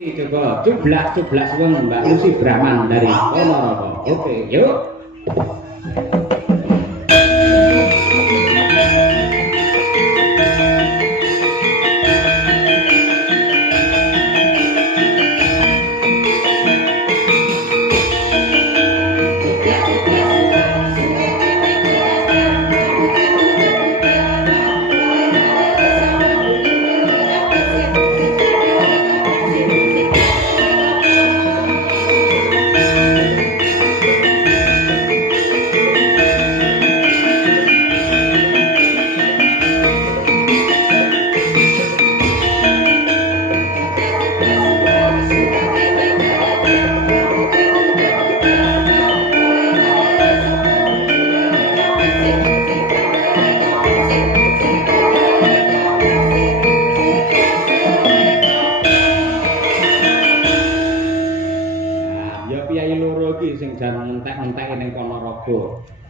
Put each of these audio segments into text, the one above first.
Coba cublak suwun Mbak Lucy Brahman dari Ponorogo. Oke, yuk.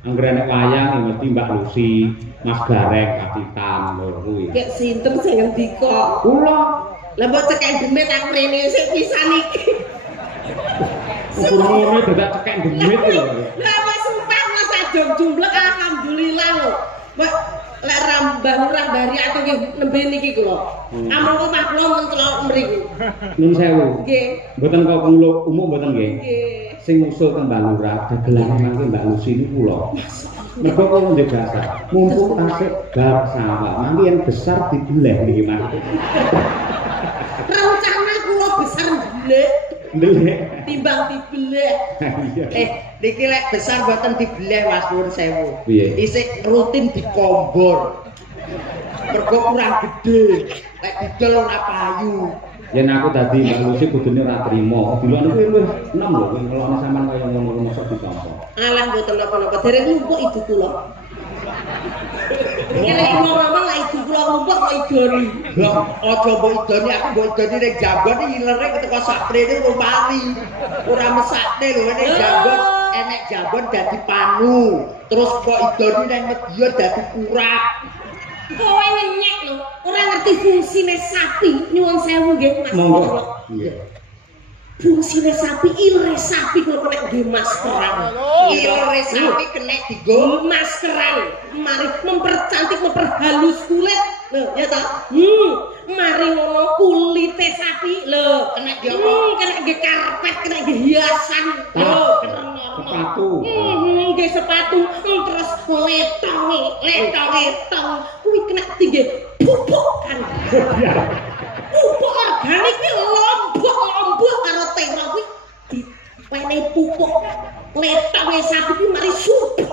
Anggrene wayang mesti Mbak Lucy, Mas Gareng, Kapitan lho kuwi. Kek sinten sing ngendika? Kula. Lah mbok cekek demit aku rene sik pisan iki. Ukuran dadak cekek demit lho. Lah wis sumpah Mas ajeng jumblek alhamdulillah lho. Mbok lek rambah dari atau nggih nembe niki kula. Ampun Pak kula mencelok mriku. Nun sewu. Nggih. Mboten kok kula umum mboten nggih. Nggih. Sing usul kembang lurah dagelan mangke Mbak Lucy niku kula. Mergo kula ndek dasar, mumpung tasik bab sawah, mangke yang besar dibeleh niki Mas. Rencana kula besar ndelek. Ndelek Timbang dibeleh. Niki lek besar mboten dibeleh Mas nuwun sewu. Piye? Isih rutin dikombor. Mergo kurang gede. Lek didol ora payu. Yen aku dadi Mbak Lucy kudune ora trimo. Dilane kuwi wis 6 lho kowe ngelone sampean kaya ngono mosok ditampa. Alah mboten napa-napa dereng lumpuk ibu kula. Iki lek kula ngomong lah ibu kula lumpuk kok idoni. Lah aja mbok idoni aku mbok idoni ning jambon iki ilere keteko saprene kok mari. Ora mesakne lho nek jambon enek jambon dadi panu. Terus kok idoni ning media dadi kurak. Kowe ngenyek lho, ora ngerti fungsine sapi. Nyuwun sewu nggih Mas. Monggo. Iya. Fungsine sapi, ilere sapi kok nek nggih maskeran. Ilere sapi kena digo maskeran. Mari mempercantik, memperhalus kulit. Lho, ya ta? Mari ngono kulite sapi lho, kena di apa? Kena nggih karpet, kena nggih hiasan. Lho, sepatu. Nggih sepatu, terus letong. Kuwi kena tinggi pupuk kan. Pupuk organik iki lombok karo terong kuwi dipene pupuk letonge sapi kuwi mari subur.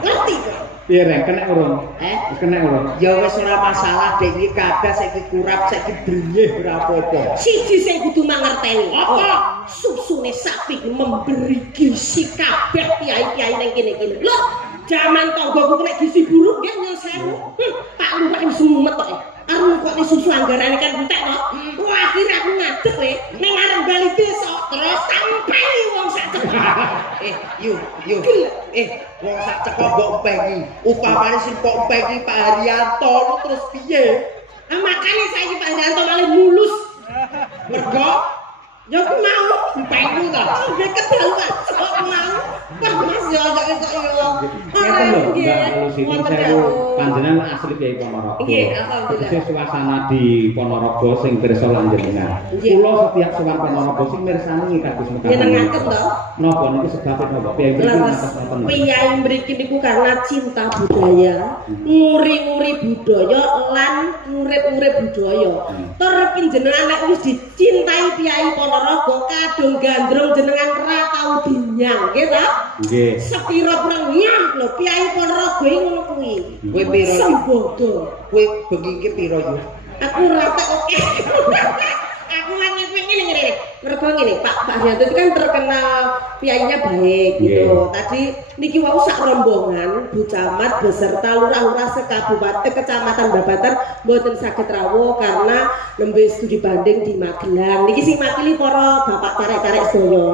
Ngerti kok? Piye rek kena urung? Wis kena urung. Ya wis ora masalah dek iki kabeh saiki kurap saiki brenyeh ora apa-apa. Siji sing kudu mangerteni. Apa? Susune sapi memberi gizi kabeh kiai-kiai ning kene-kene. Lho, jaman tanggoku nek gizi buruk nggih nyuwun sewu. Pak Lurah wis mumet kok. Arep kok susu anggarane kan entek kok. Wah, akhire aku ngadeg le ning arep bali desa terus sampai wong sak Yuk. Wong sak ceko mbok empengi. Upamane sing kok empengi Pak Haryanto terus piye? Nah, makane saiki Pak Haryanto malah mulus. Mergo Ya aku mau empengi to. nggih kedaluan kok mau. Wah, Mas ya kok yo. Ngeten lho Mbak Lucy sewu panjenengan asli Kiai Ponorogo. Nggih, alhamdulillah. Sing suasana di Ponorogo sing pirsa lan jenengan. Nggih. Kula setiap sowan Ponorogo sing mirsani kados mekaten. Nyenengaken to. Napa niki sebabé napa? Piye Piyai mriki niku karena cinta budaya, nguri-nguri budaya lan ngurip-urip budaya. Tur panjenengan nek wis dicintai Piyai Ponorogo kadung gandrung jenengan ra tau dinyang, nggih ta? Nggih. Sepiro prenyah lho Piyai Ponorogo iki ngono kuwi. Kowe piro? Sembodo. Kowe bengi iki piro yo? Aku ora tak oke. Aku hanya pengen ngene. Mergo ngene, Pak Haryanto itu kan terkenal piyainya baik gitu. Tadi niki wau sak rombongan Bu Camat beserta lurah-lurah sekabupaten kecamatan Babatan mboten saged rawuh karena nembe studi banding di Magelang. Niki sing makili para bapak carek-carek sedaya.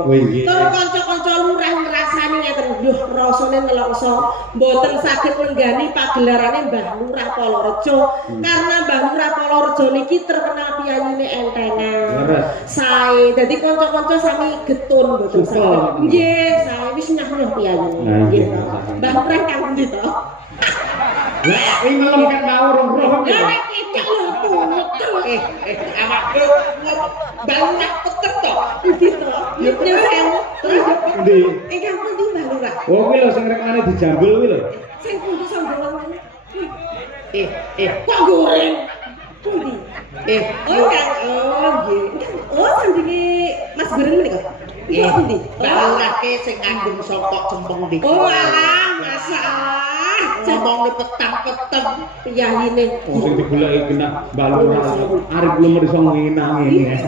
Tur kanca-kanca lurah ngrasani ngeten, Duh, rasane nelongso mboten saged nenggani pagelarane Mbah Lurah Polorejo karena Mbah Lurah Polorejo niki terkenal piyayine entengan. Sae, dadi kanca-kanca sami getun mboten saged. Nggih, sae wis nyah-nyah piyayine. Nggih. Mbah Lurah kang pundi to? Lah, ing ngelem kan mau roh. Ya kecek lho tuh. Awakku banyak petek to. Gitu. Ya sewu. Endi? Ingkang pundi Mbah Lurah? Oh, kuwi lho sing rekane dijambul kuwi lho. Sing pundi sambungan? Kok goreng? Pundi? Oh kan, oh nggih. Oh sandinge Mas Goreng menika. Iya pundi? Balurake sing ngandung sokok cempeng niki. Oh alah, masalah. Ngomong petang-petang Piyayine. Oh, sing digoleki kena Mbak Lurah. Arep belum iso nginang ini.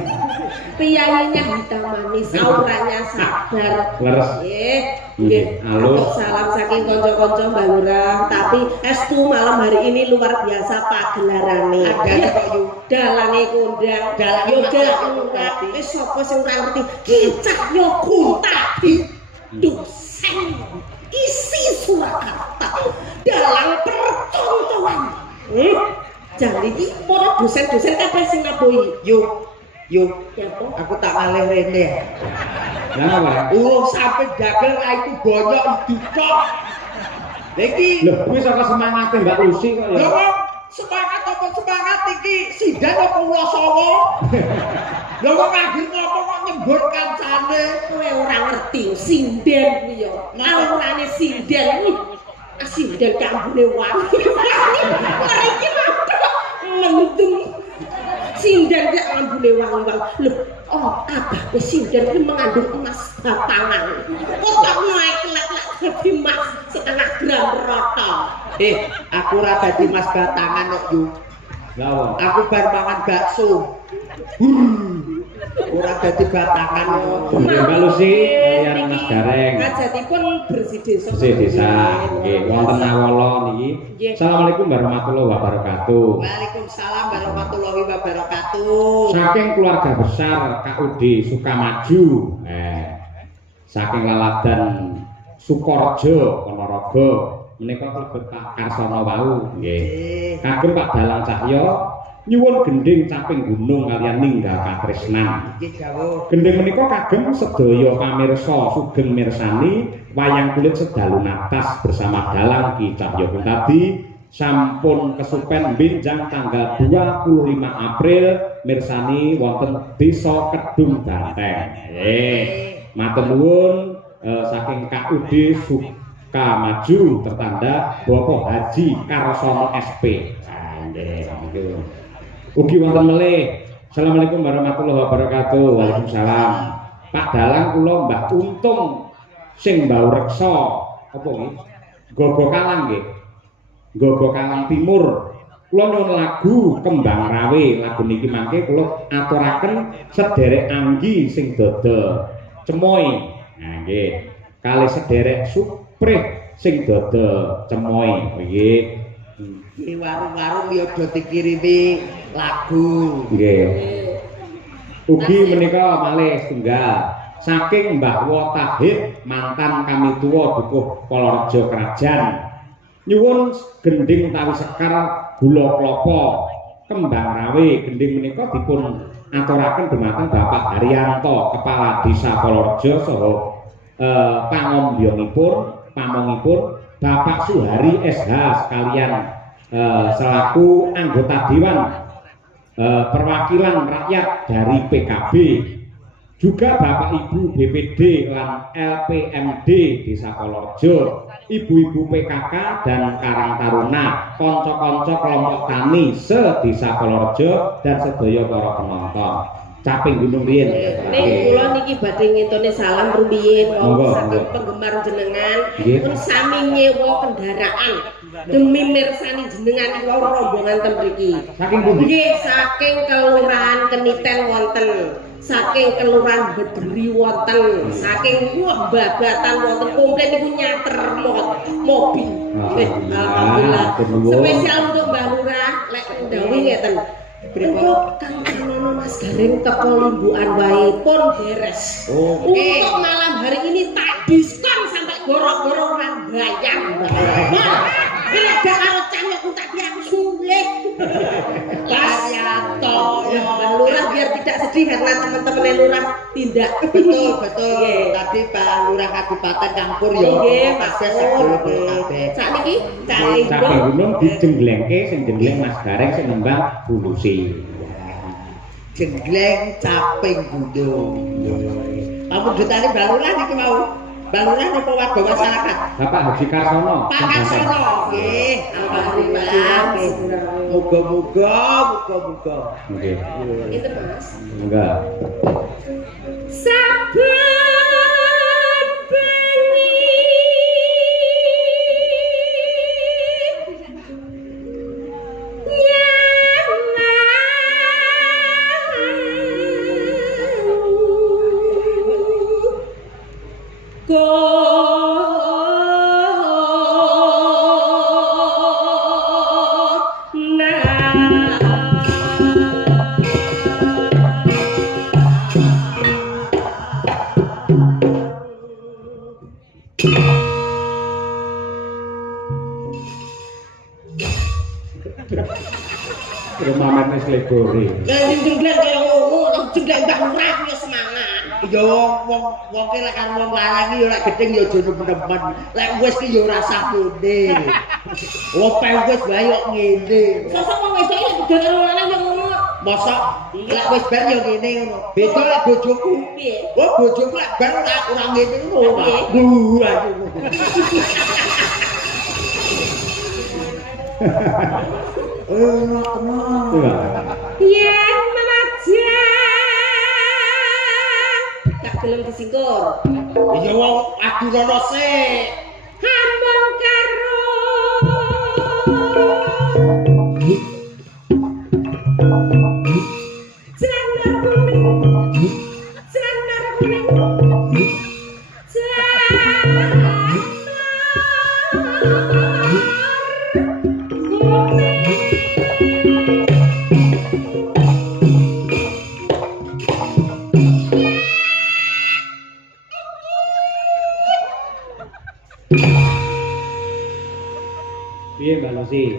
Piyayine hitam manis, auranya sabar. Leres. Nggih. Halo. Salam saking kanca-kanca Mbak Lurah. Tapi estu malam hari ini luar biasa pagelarane. Ada kok yu. Dalange kondang, Dalange yoga Mas ora. Wis sapa sing ora ngerti? Kicah yo kuntadi. Dosen isi Surakarta dalam percontohan. Jadi iki para dosen-dosen kabeh sing ngabohi. Yuk. Ya apa? Aku tak ngalih rene. Lah apa? Urung sampe dagel ra iku bonyok dicok. Iki Lho, kuwi saka semangate Mbak Usi kok ya. lho semangat apa semangat iki sidan apa Wosowo? Lho kok akhir ngomong kok nyembur kancane. Kowe ora ngerti sinden kuwi ya. Aurane sinden. Sinden kambune wangi. Ora iki mendung. Sinden gak ambune wangi-wangi. Lho, oh abah wis sinden kuwi mengandung emas batangan. Otak nae kelak-kelak dadi emas setengah gram rata. Aku ora dadi mas batangan kok yu. Lah apa? Aku bar mangan bakso. Ora dadi batangan kok. Nggih, Mbak Lucy, kalian Mas Gareng. Hajatipun bersih desa. Bersih desa. Nggih, wonten awala niki. Assalamualaikum warahmatullahi wabarakatuh. Waalaikumsalam warahmatullahi wabarakatuh. Saking keluarga besar KUD Sukamaju, saking laladan Sukorejo Ponorogo, menika klebet Pak Karsono wau, nggih. Kagem Pak Dalang Cahya nyuwun gending caping gunung kalian ninggal katresnan. Nggih jawab. Gending menika kagem sedaya pamirsa sugeng mirsani wayang kulit sedalu natas bersama Dalang Ki Cahya tadi sampun kesupen benjang tanggal 25 April mirsani wonten Desa Kedung Banteng. Matur nuwun saking KUD Sukamaju tertanda Bapak Haji Karsono SP. Nggih. Ugi wonten melih. Assalamualaikum warahmatullahi wabarakatuh. Waalaikumsalam. Pak Dalang kula Mbah Untung sing mbau reksa apa nggih? Gogo Kalang nggih. Gogo Kalang Timur. Kula nyuwun lagu Kembang Rawe. Lagu niki mangke kula aturaken sederek Anggi sing dodol Cemoy. Nah nggih. Kalih sederek Suprih sing dodol Cemoy. Nggih. Di warung-warung ya do dikirimi lagu. Nggih. Ugi menika malih setunggal saking Mbah Wotahid mantan kami tua Dukuh Polorejo Krajan. Nyuwun gending utawi sekar gula klapa Kembang Rawe. Gending menika dipun aturaken dumateng Bapak Haryanto Kepala Desa Polorejo saha pamongipun Bapak Suhari SH sekalian selaku anggota Dewan Perwakilan Rakyat dari PKB, juga Bapak Ibu BPD lan LPMD Desa Polorejo, ibu-ibu PKK dan Karang Taruna, konco-konco kelompok tani se-Desa Polorejo dan sedaya para penonton. Caping gunung riyin. Ning kula niki badhe ngenteni salam rumiyin saking penggemar jenengan pun sami nyewa kendaraan demi mirsani jenengan iki rombongan ten mriki. Saking pundi? Nggih, saking Kelurahan Keniten wonten, saking Kelurahan Bedri wonten, saking Babatan wonten komplit niku nyater mobil. Alhamdulillah. Spesial untuk Mbah Lurah lek ndawi ngeten. Untuk Kang Anono Mas Gareng teko limbukan wae pun beres. Untuk malam hari ini tak diskon sampai goro-goro ora bayang. Ini gak karo cangkok tadi aku sulit. Pas ya toh. Mbak Lurah biar tidak sedih karena teman-teman Lurah tindak. Betul. Nggih. Tadi Pak Lurah Kabupaten Campur ya. Nggih, pasti Pak. sebelum kabeh. Sakniki Cak Cak Gunung dijengglengke sing jengleng Mas Gareng sing nembang bulusi. Jenggleng caping gunung. Kamu ditani Mbak Lurah niki mau. Mbak Lurah napa warga masyarakat? Bapak Haji Karsono. Pak Karsono. Nggih, alhamdulillah. Muga-muga. Nggih. Itu Mas. Enggak. Saben bengi Rumah Mas Legori. Lah jenggleng kaya ngono, jenggleng Mbah Lurah yo semangat. Ya wong ki lek kan wong lanang iki ya lek gedeng ya aja nemen-nemen. Lek wis ki ya ora sah ngene. Lope wis bae kok ngene. Sosok wong wedok iki gedhe karo lanang yo ngono. Mosok lek wis bar ya ngene ngono. Beda lek bojoku. Piye? Oh bojoku lek bar ora ngene ngono. Piye? Aduh. Yen menajak gak gelem disingkur. Ya wong adu rono sik. Hamong karo Janar kuning Piye Mbak Lucy?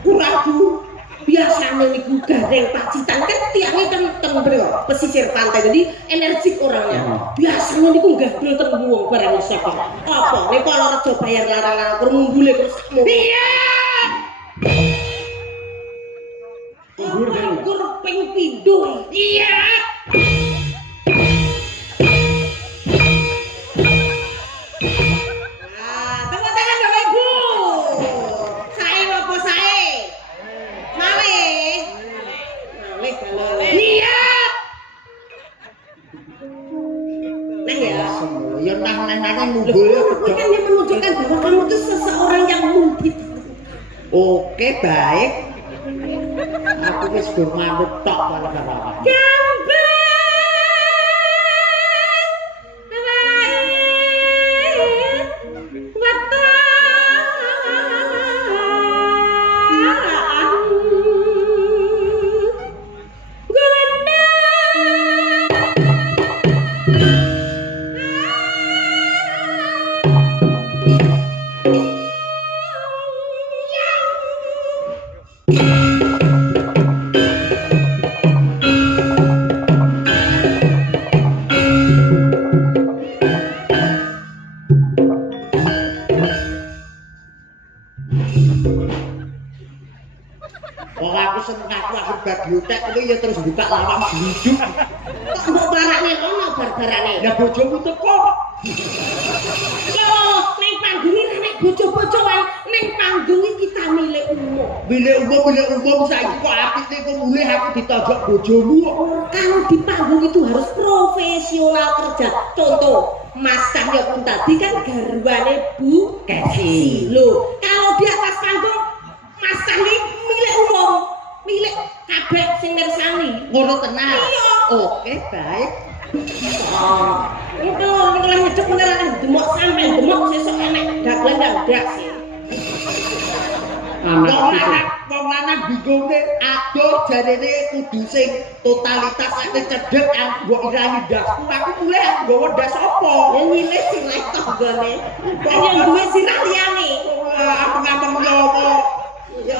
kurang dulu biasanya niku gareng pacitan kan tiangnya kan bro pesisir pantai jadi energik orangnya biasanya niku gabrol ten wong barang sapa apa nek kalau rejo bayar larang-larang kur ngumbule terus kamu iya kur ping pindho iya kan yang menunjukkan bahwa kamu itu seseorang yang multi. Oke, baik. Aku wis gur manut tok malah karo. Ya terus buka lawang hidup. Kok mbok barane ono bar-barane? Ya bojomu teko. Loh, ning panggung iki nek bojo-bojoan ning panggung iki kita milik umum. Milik umum saiki kok apike kok mulih aku ditojok bojomu. Kalau di panggung itu harus profesional kerja. Contoh, Mas Cahyo pun tadi kan garwane Bu Kesi. Loh, kalau di atas panggung Mas Cahyo milik umum. Milik kabeh sing mirsani. Ngono tenan. Iya. Oke, baik. Itu malah ngedek beneran demok sampe demok sesuk enek dagelan ndak sih. Wong lanang bingunge adoh jarene kudu sing totalitas nek cedhek mbok irani ndasku aku mulai nggawa ndas apa? Ya nyilih sirah tanggane. Kan yang duwe sirah liyane. Aku ngomong ngono. Yo.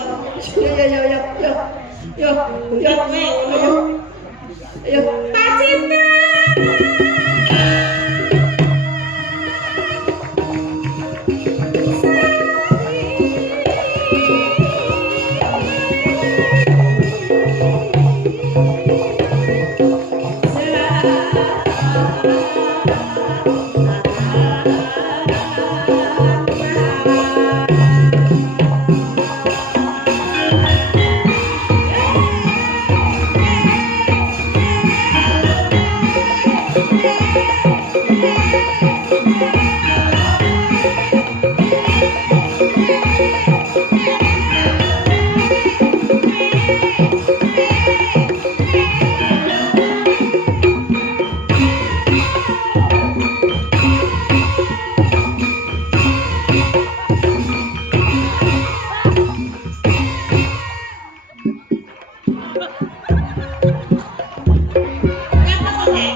Pak Cinta.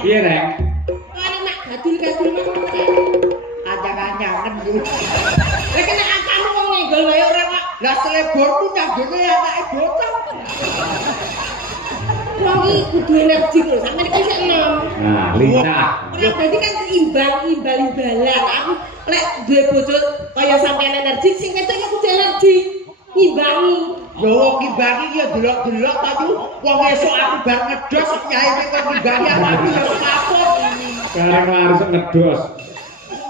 Iya, Rek. Kare mak gadul-gadul mah. Anyang-anyangen yo. Lek nek akamu wong nyenggol wae ora kok. Lah seleborku nyanggone anake bocah. Wong iki kudu energi lho, sampeyan iki sik enom. Nah, lincah. Ora dadi kan imbal-imbalan. Aku lek duwe bojo kaya sampeyan energi, sing wedok ya kudu energi. Ngimbangi. Yo wong ngimbangi ya delok-delok tapi wong esuk aku bar ngedos nyae kok ngimbangi aku ya kapok. Sekarang harus ngedos.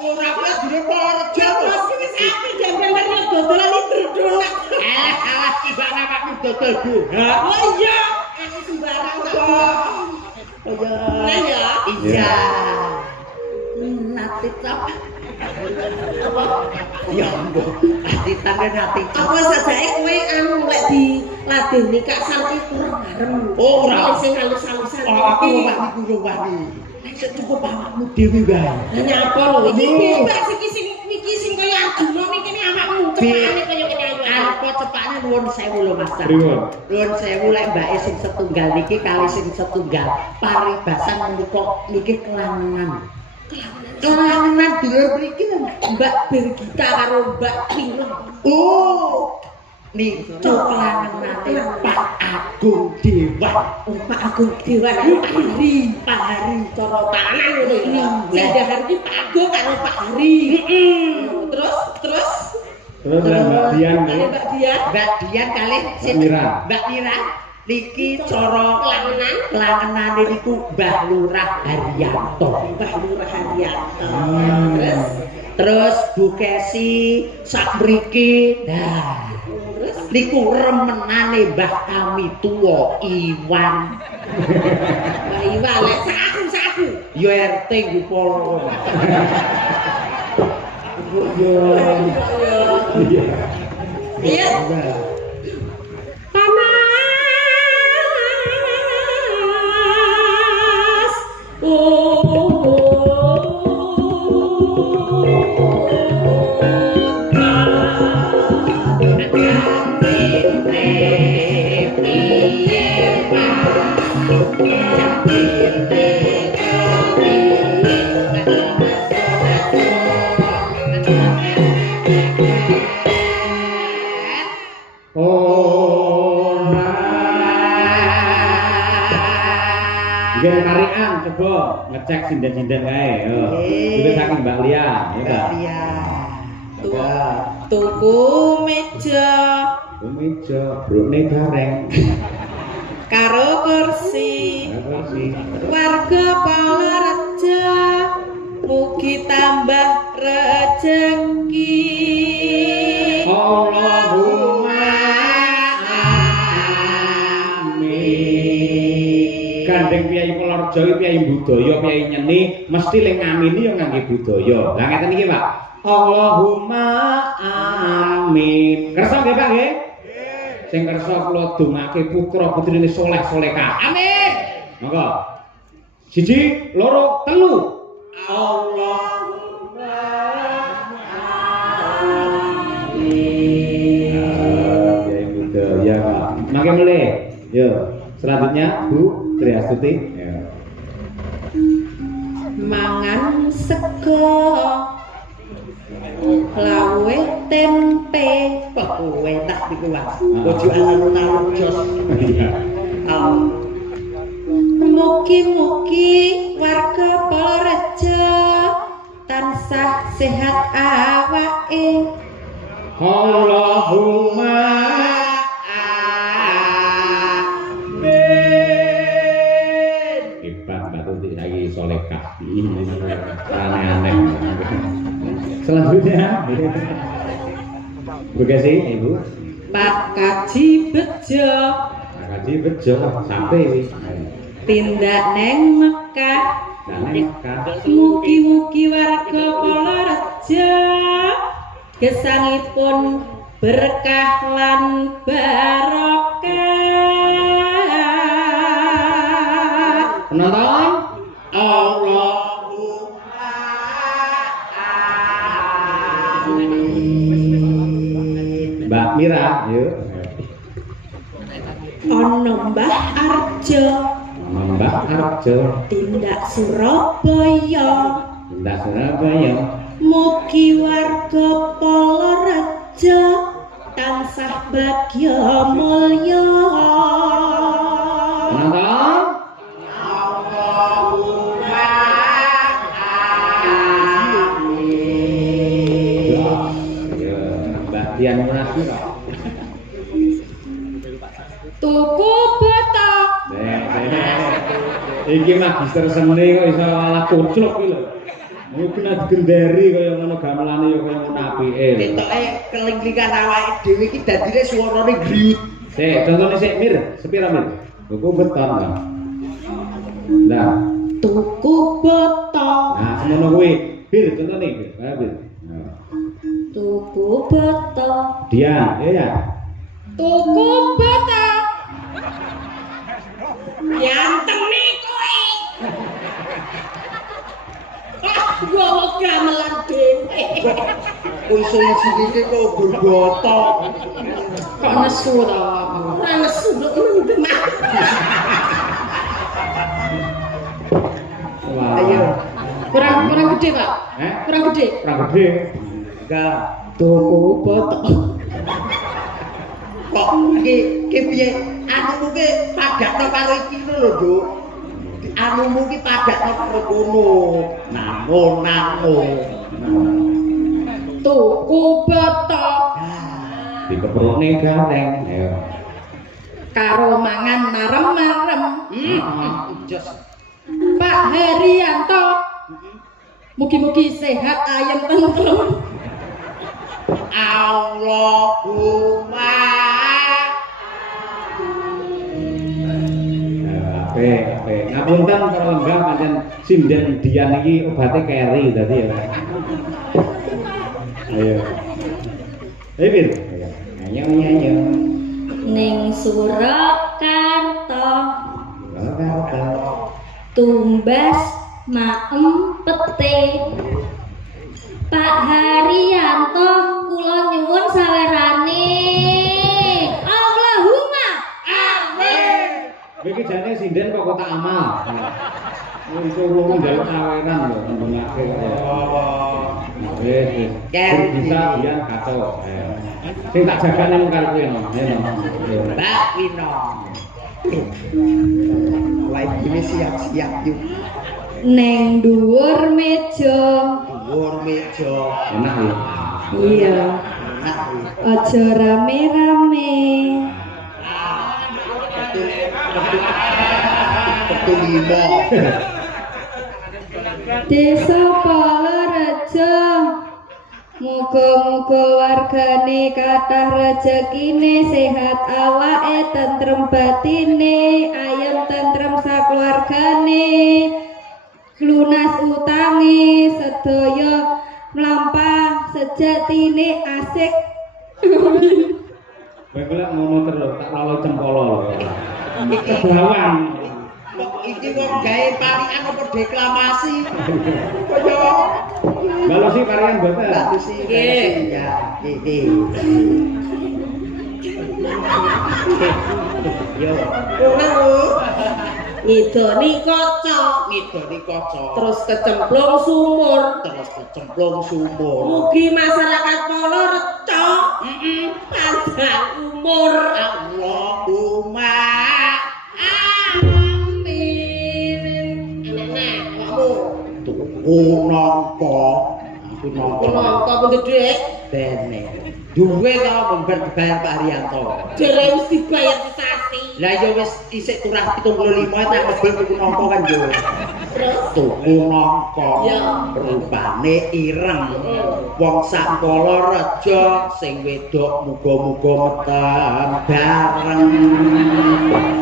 Ora kuwi dene Purworejo. Terus wis apik jambel-jambel dodolan iki dodol. Alah tiba awakmu dodol bunga. Oh iya, aku sembarang kok. Nah ya. Iya. Nate cap. Ya ampun, atitan nate cap. Apa sajake kowe anu lek diladeni Kak Sarti kurang arem. Oh, ora. Sing halus-halusan. Aku wani. Nek cukup awakmu dhewe wae. Lah nyapa lho iki bebas iki sing kaya Arjuna iki kene awakmu cepane kaya kene ayo. Apa cepane nuwun sewu lho Mas. Pripun? Nuwun sewu lek mbake sing setunggal niki kali sing setunggal paribasan menika niki kelangan. Kelangan dulur mriki lho Mbak Bergita karo Mbak Pino. Oh. Niku kelanganane Pak Agung Dewa. Oh, Pak Agung Dewa karo Pak Hari. Pak Hari cara tanan ngono iki. Sing dahar iki Pak Agung karo Pak Hari. Terus Terus Mbak Dian. kali Mbak Dian. Mbak Dian kali Mbak Mira niki cara kelanganane niku Mbah Lurah Haryanto. Mbah Lurah Haryanto. Terus Bu Kesi sak mriki. Nah, Terus niku remenane Mbah kami tuwa Iwan. Mbak Iwan lek saku. Yo RT Gupolo. Iya. Panas. Nggih tarikan coba ngecek sinden-sinden kae. Yo. Itu saking Mbak Lia, ya Kak. Iya. Tuku meja Meja, brone bareng. karo kursi. Apa sih? Warga Palarejo mugi tambah rejeki. Allahumma amin. Gandeng piyai Palarejo iki piyai budaya, piyai nyeni mesti ling ngamini ya ngangge budaya. Lah ngeten iki, Pak. Allahumma amin. Kersa nggih, Pak nggih? Sing kersa kula dongake putra putrine saleh salehah. Amin. Monggo. 1, 2, 3. Allahumma amin. Mangke mulai. Yo, selanjutnya Bu Triastuti. Ya. Mangan sego lawe tempe Kowe enak iku Mas. Ojo alun-alun jos. Mugi-mugi warga Purworejo tansah sehat awake. Allahumma amin. Hebat Mbak Tuti lagi solekah. Aneh-aneh. Selanjutnya Bu Gesi, Ibu. Pak Kaji Bejo Pak Kaji Bejo sampai tindak neng Mekah. Mugi-mugi warga Purworejo gesangipun berkah lan barokah. Penonton Allahumma amin. Mbak Mira, yuk. Ono Mbah Arjo Mbak Arjo, tindak Surabaya. Tindak Surabaya. Mugi warga Purworejo tansah bagya mulya. Penonton Allahumma amin. ya, Mbak Dian Munasira. Tuku betok Iki magister seni kok iso malah kucluk iki lho. Mungkin ada gendari kaya ngono gamelane ya kaya ngono apike. Ketoke kelinglingan awake dhewe iki dadine suarane griut. Sik, contone sik Mir, sepira Mir? Buku beton kan. Lah, tuku betok nah semono kuwi. Bir contone Bir, ayo Bir. Nah. tuku betok Dian, ya. tuku betok yantemi kowe. Gua gamelan dhewe. Kowe solusi kok berbotok. Kok nesu to? Ora nesu kok mendem. Wah. Ayo. Kurang gede, Pak. Kurang gede. Kurang gede. Enggak. Tuku betok. Kok ki piye? Anumu ki padakno karo iki lho, Nduk. Anumu ki padakno karo kono. Namun. Tuku betok Dikeprone ganteng. Ayo. karo mangan marem-marem. Jos. Pak Herianto. Mugi-mugi sehat ayem tentrem. Allahumma Ape. Ngapunten para lenggah pancen sinden Dian iki obate keri dadi ya. Ayo. Ayo Bir. Ayo. Ning Surakarta tumbas maem pete. Pak Haryanto kula nyuwun sawerane. Allahumma amin. Iki jane sinden kok kotak amal. Wis wong njaluk saweran lho ngembangake kaya. Wis. Bisa Dian kacau. Sing tak jagane mung karo kowe no. Mbak Wino. Wah, ini siap-siap yuk. Neng dhuwur meja. Dhuwur meja. Enak ya. Iya. Enak. Aja rame-rame. Betul limo. Desa Purworejo. Muga-muga wargane kathah rejekine, sehat awake, tentrem batine, ayem tentrem sakeluargane, lunas utange, sedaya mlampah sejatine asik. Kowe golek ngomong terus tak lalu cempolo lho. Kebawan. Kok iki wong gawe parikan apa deklamasi? Kaya Balosi kalian boten. bagusi ya. Yo, ngidoni kaca ngidoni kaca. terus kecemplung sumur Terus kecemplung sumur. mugi masyarakat Polo reca panjang umur Allahumma amin enak awakmu tuku nangka. Aku nangka. nangka penggede Bene. Duwe ta membayar Pak Haryanto. jere wis dibayar sesasi Lah ya wis isik turah 75 tak mebel tuku nangka kan yo. terus Tuku nangka. Ya. Rupane ireng. Wong Sampala Reja sing wedok muga-muga meten bareng.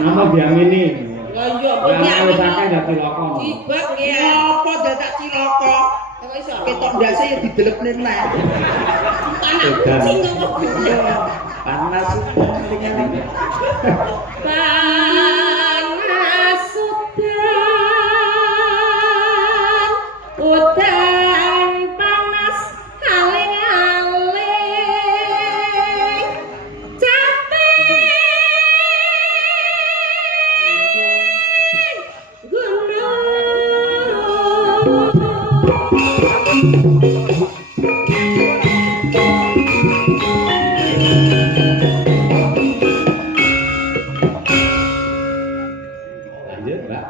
Nama diamini. ya iya Lah wis akeh dadi lakon. Cibak nggih. Apa dadak cilaka? Kok iso? Ketok ndase ya didelepne neh. Anak kucing kok. Panas dengan Panas udan panas aling-aling capek Lanjut, Mbak.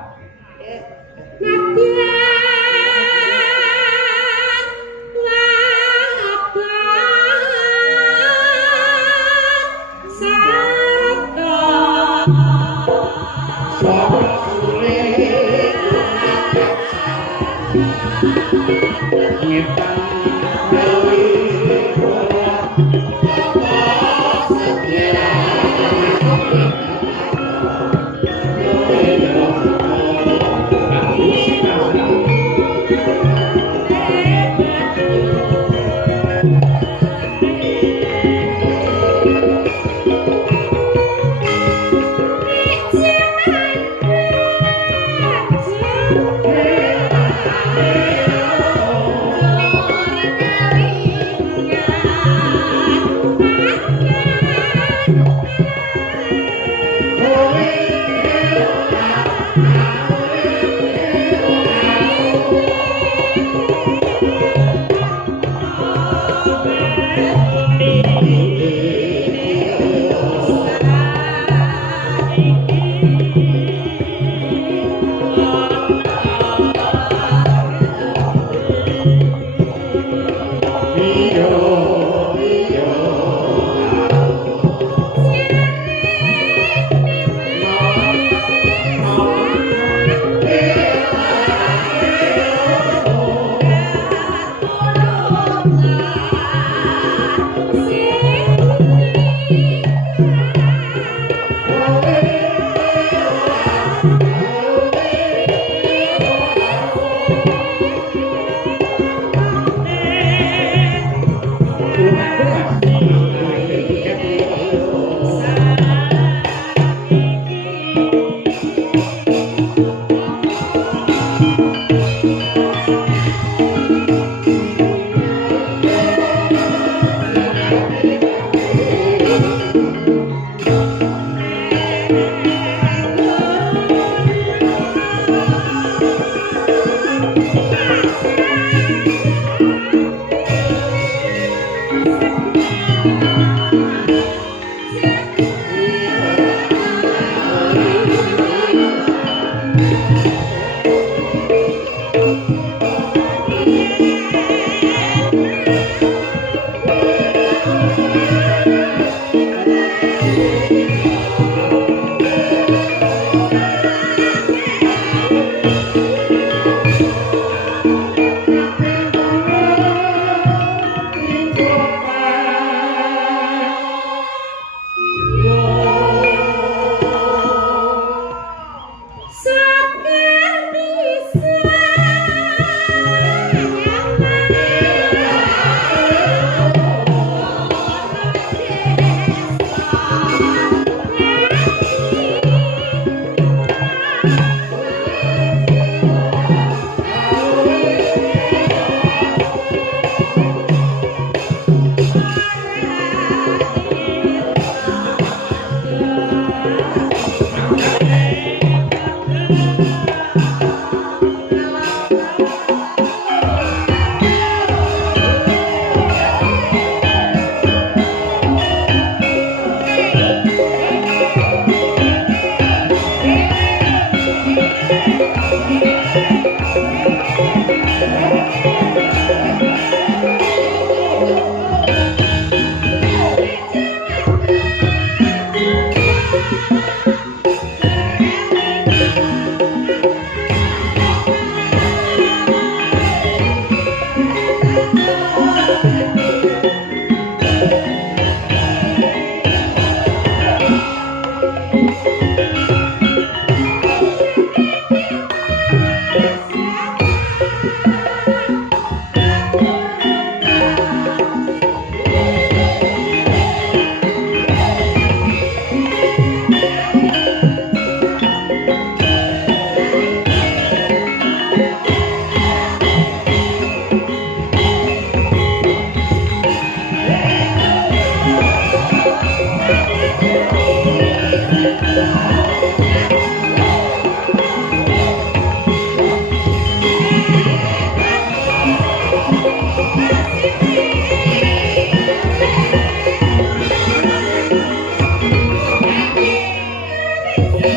Matur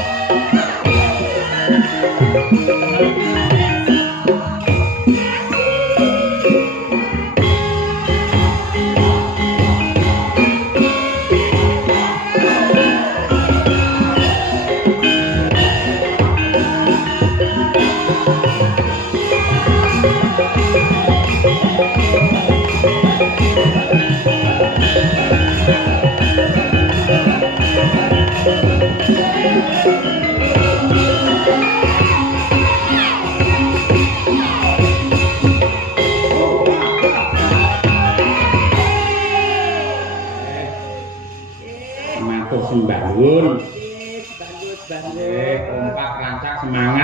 sembah nuwun. Bagus, bagus. Kompak rancak semangat.